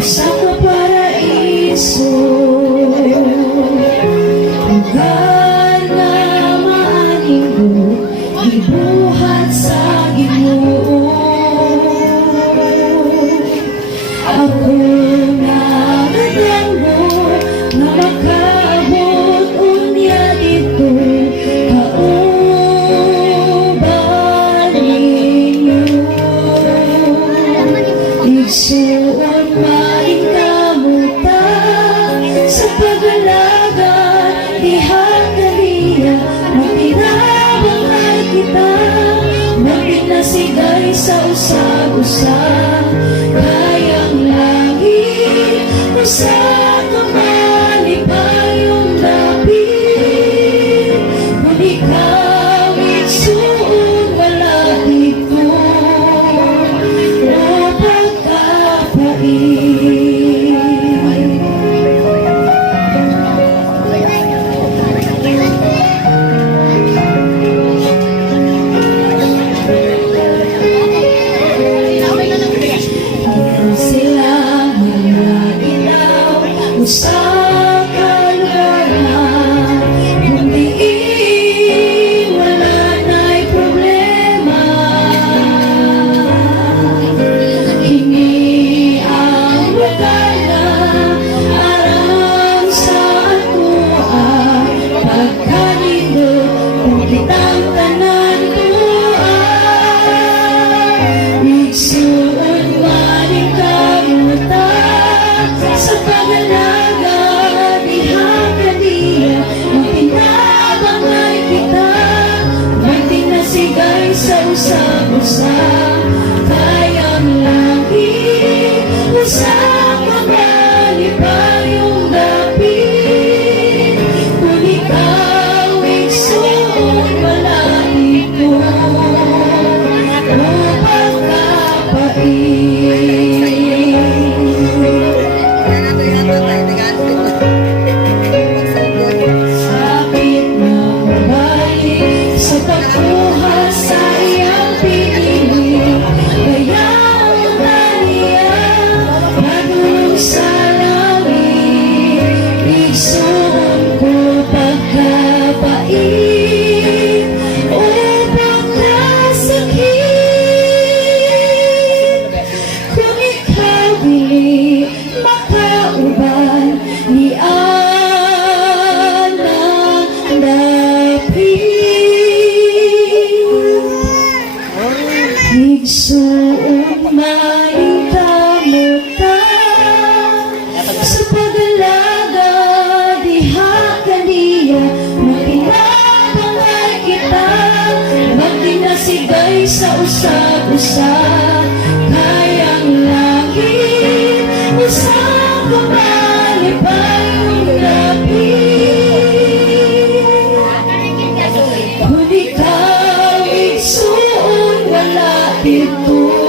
sa paraiso, lugar na maaning ibuhat sa Ginoo. Ako na nadanggo na makaabot unya dito kauban ninyo. Igsuon maing kamuta sa pag-alaga diha kaniya, magtinabang ay kita, magtinasigay sa usag-usag. Kayang langit usa ka malipayong lapit, kung ikaw igsuon malapit ko o pagkapait. Usa ka lugar na kung diin wala na'y problema. Kini ang lugar na aram sa atua, pagkanindot kung kitang tanan tuwa. Igsuon maning kamuta sa pag-alaga diha kaniya, magtinabang ay kita, magtinasigay sa usag-usag. Kayang langit usa ka malipayong dapit, kung ikaw igsuon malapit ko o pagkapait. Sapit na balik sa pagkuha sa iyang pinili, kayang taniya madulog sa langit. Igsuon ko pagkapait o pagkasakit, kung ikaw di makauban ni igsuon maing kamuta sa pag-alaga diha kaniya, magtinabang ay kita, magtinasigay sa usag-usag. Kayang langit usa ka malipayong lapit, kung ikaw igsuon wala dito